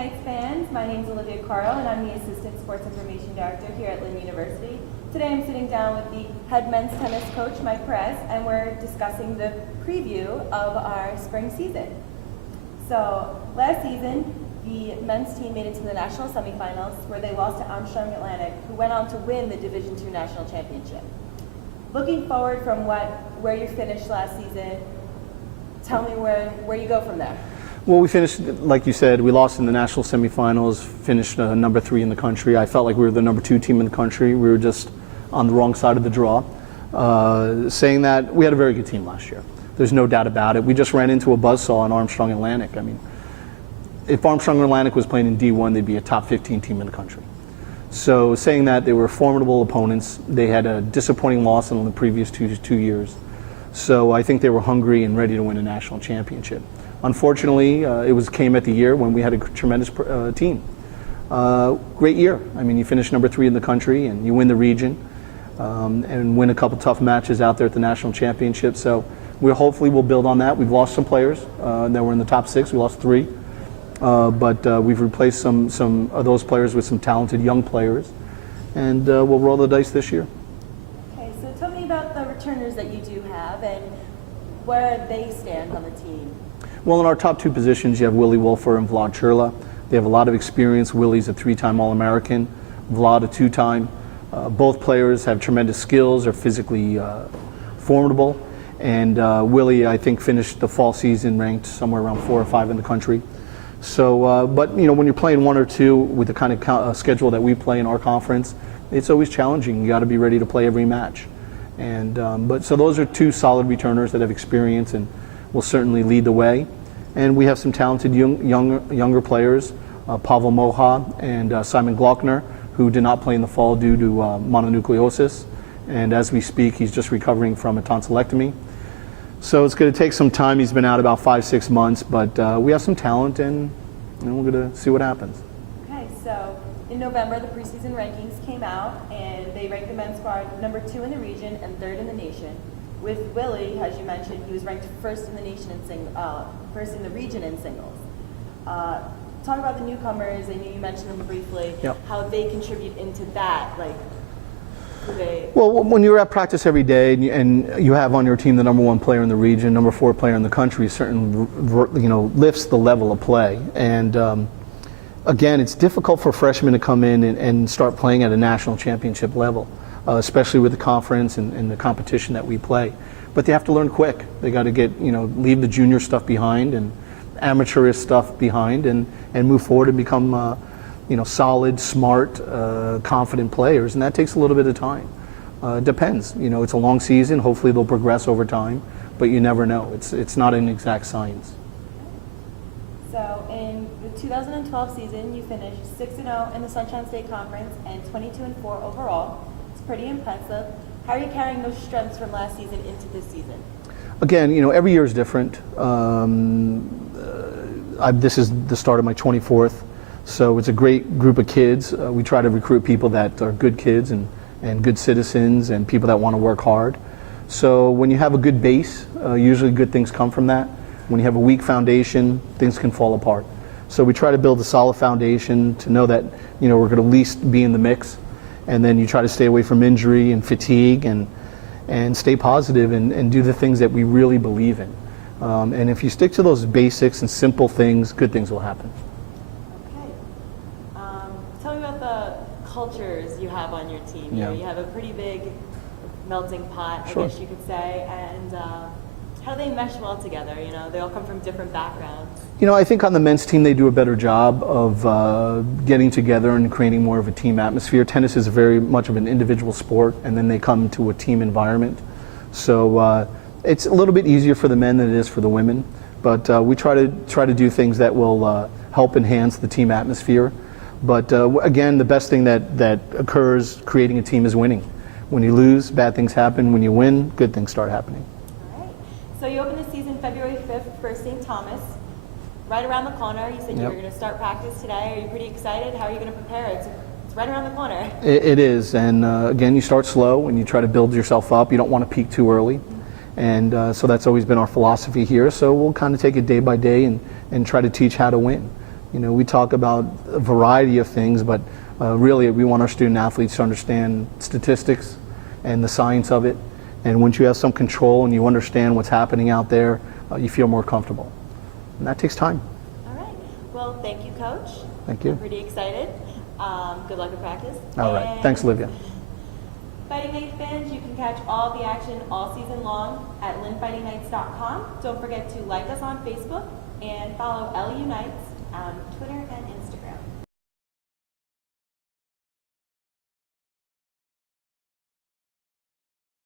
Knights fans. My name is Olivia Carl, and I'm the Assistant Sports Information Director here at Lynn University. Today I'm sitting down with the head men's tennis coach, Mike Perez, and we're discussing the preview of our spring season. So, last season, the men's team made it to the national semifinals, where they lost to Armstrong Atlantic, who went on to win the Division II National Championship. Looking forward from where you finished last season, tell me where you go from there. Well, we finished, like you said, we lost in the national semifinals, finished number 3 in the country. I felt like we were the number 2 team in the country. We were just on the wrong side of the draw. Saying that, we had a very good team last year. There's no doubt about it. We just ran into a buzzsaw in Armstrong Atlantic. I mean, if Armstrong Atlantic was playing in D1, they'd be a top 15 team in the country. So saying that, they were formidable opponents. They had a disappointing loss in the previous two years. So I think they were hungry and ready to win a national championship. Unfortunately, it came at the year when we had a tremendous team. Great year. I mean, you finish number 3 in the country and you win the region and win a couple tough matches out there at the national championship. So hopefully we'll build on that. We've lost some players that were in the top 6. We lost 3. But we've replaced some of those players with some talented young players, and we'll roll the dice this year. Okay, so tell me about the returners that you do have and where they stand on the team. Well, in our top 2 positions, you have Willie Wolfer and Vlad Churla. They have a lot of experience. Willie's a 3-time All-American, Vlad a 2-time. Both players have tremendous skills, are physically formidable, and Willie, I think, finished the fall season ranked somewhere around 4 or 5 in the country. So, but you know, when you're playing 1 or 2 with the kind of schedule that we play in our conference, it's always challenging. You got to be ready to play every match. And so those are 2 solid returners that have experience and will certainly lead the way. And we have some talented younger players, Pavel Moha and Simon Glockner, who did not play in the fall due to mononucleosis. And as we speak, he's just recovering from a tonsillectomy. So it's going to take some time. He's been out about 5-6 months, but we have some talent, and we're going to see what happens. Okay, so in November, the preseason rankings came out, and they ranked the men's squad number 2 in the region and 3rd in the nation. With Willie, as you mentioned, he was ranked 1st in the nation first in the region in singles. Talk about the newcomers. I know you mentioned them briefly. Yep. How they contribute into that, like. Well, when you're at practice every day and you have on your team the number 1 player in the region, number 4 player in the country, certainly lifts the level of play. And again, it's difficult for freshmen to come in and start playing at a national championship level, especially with the conference and the competition that we play. But they have to learn quick. They got to leave the junior stuff behind and amateurish stuff behind and move forward and become solid, smart, confident players, and that takes a little bit of time. It depends. It's a long season. Hopefully they'll progress over time, but you never know. It's not an exact science. So in the 2012 season, you finished 6-0 in the Sunshine State Conference and 22-4 overall. It's pretty impressive. How are you carrying those strengths from last season into this season? Again, every year is different. This is the start of my 24th. So it's a great group of kids. We try to recruit people that are good kids and good citizens and people that want to work hard. So when you have a good base, usually good things come from that. When you have a weak foundation, things can fall apart. So we try to build a solid foundation to know that we're going to at least be in the mix. And then you try to stay away from injury and fatigue and stay positive and do the things that we really believe in. And if you stick to those basics and simple things, good things will happen. Tell me about the cultures you have on your team. Yeah. You have a pretty big melting pot, Sure. I guess you could say, and how do they mesh well together? They all come from different backgrounds. I think on the men's team they do a better job of getting together and creating more of a team atmosphere. Tennis is very much of an individual sport, and then they come to a team environment. So it's a little bit easier for the men than it is for the women, but we try to do things that will help enhance the team atmosphere. But again, the best thing that occurs creating a team is winning. When you lose, bad things happen. When you win, good things start happening. All right. So you opened the season February 5th for St. Thomas, right around the corner. You said you were going to start practice today. Are you pretty excited? How are you going to prepare? It's right around the corner. It is. And again, you start slow and you try to build yourself up. You don't want to peak too early. And so that's always been our philosophy here. So we'll kind of take it day by day and try to teach how to win. We talk about a variety of things, but really we want our student athletes to understand statistics and the science of it. And once you have some control and you understand what's happening out there, you feel more comfortable. And that takes time. All right. Well, thank you, Coach. Thank you. I'm pretty excited. Good luck in practice. All right. Thanks, Olivia. Fighting Night fans, you can catch all the action all season long at linfightingnights.com. Don't forget to like us on Facebook and follow LU Knights on Twitter and Instagram.